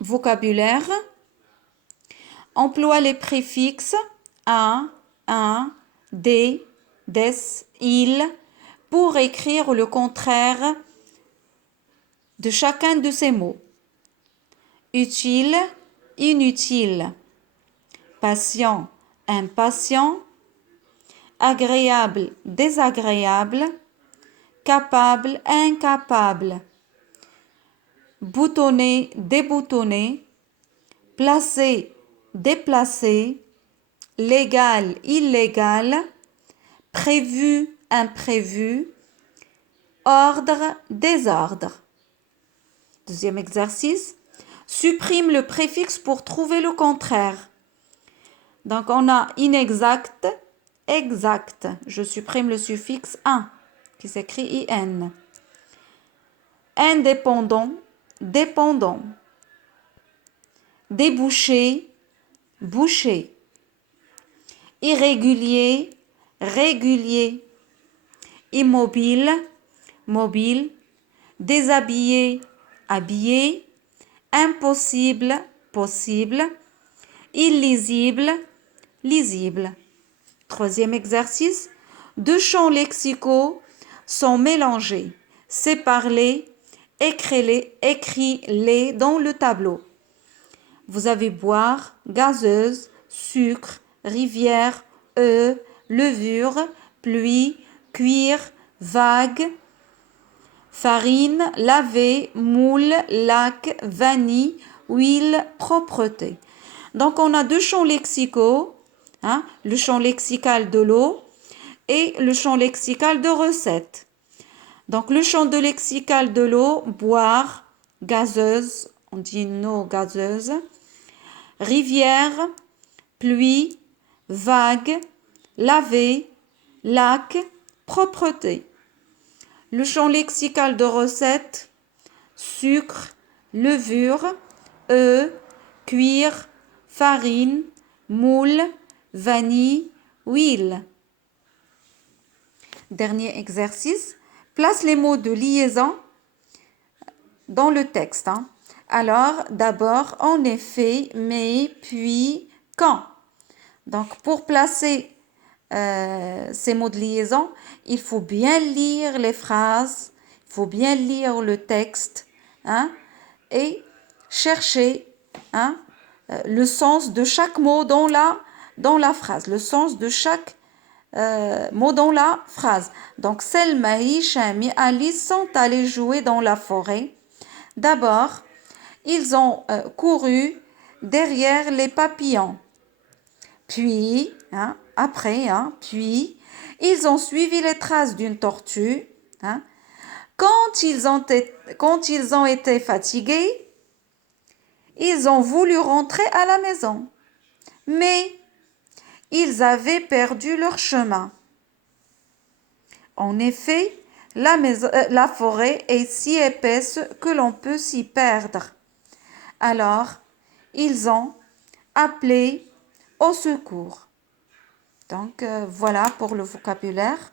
Vocabulaire. Emploie les préfixes un, des, il pour écrire le contraire de chacun de ces mots. Utile, inutile. Patient, impatient. Agréable, désagréable. Capable, incapable. Boutonné, déboutonné. Placé, déplacé. Légal, illégal. Prévu, imprévu. Ordre, désordre. Deuxième exercice. Supprime le préfixe pour trouver le contraire. Donc, on a inexact, exact. Je supprime le suffixe un, qui s'écrit in. Indépendant, dépendant. Débouché, bouché. Irrégulier, régulier. Immobile, mobile. Déshabillé, habillé. Impossible, possible. Illisible, lisible. Troisième exercice. Deux champs lexicaux sont mélangés. Séparez-les, écris-les dans le tableau. Vous avez boire, gazeuse, sucre, rivière, levure, pluie, cuire, vague, farine, laver, moule, lac, vanille, huile, propreté. Donc, on a deux champs lexicaux, le champ lexical de l'eau et le champ lexical de recette. Donc, le champ de lexical de l'eau, boire, gazeuse, on dit une eau gazeuse, rivière, pluie, vague, laver, lac, propreté. Le champ lexical de recette, sucre, levure, cuire, farine, moule, vanille, huile. Dernier exercice. Place les mots de liaison dans le texte. Alors, d'abord, en effet, mais, puis, quand. Donc, pour placer ces mots de liaison, il faut bien lire les phrases, il faut bien lire le texte et chercher le sens de chaque mot dans la phrase, le sens de chaque mot dans la phrase. Donc, Selma, Hicham et Alice sont allés jouer dans la forêt. D'abord, ils ont couru derrière les papillons. Puis, puis, ils ont suivi les traces d'une tortue. Quand ils ont été fatigués, ils ont voulu rentrer à la maison. Mais ils avaient perdu leur chemin. En effet, la forêt est si épaisse que l'on peut s'y perdre. Alors, ils ont appelé au secours. Donc, voilà pour le vocabulaire.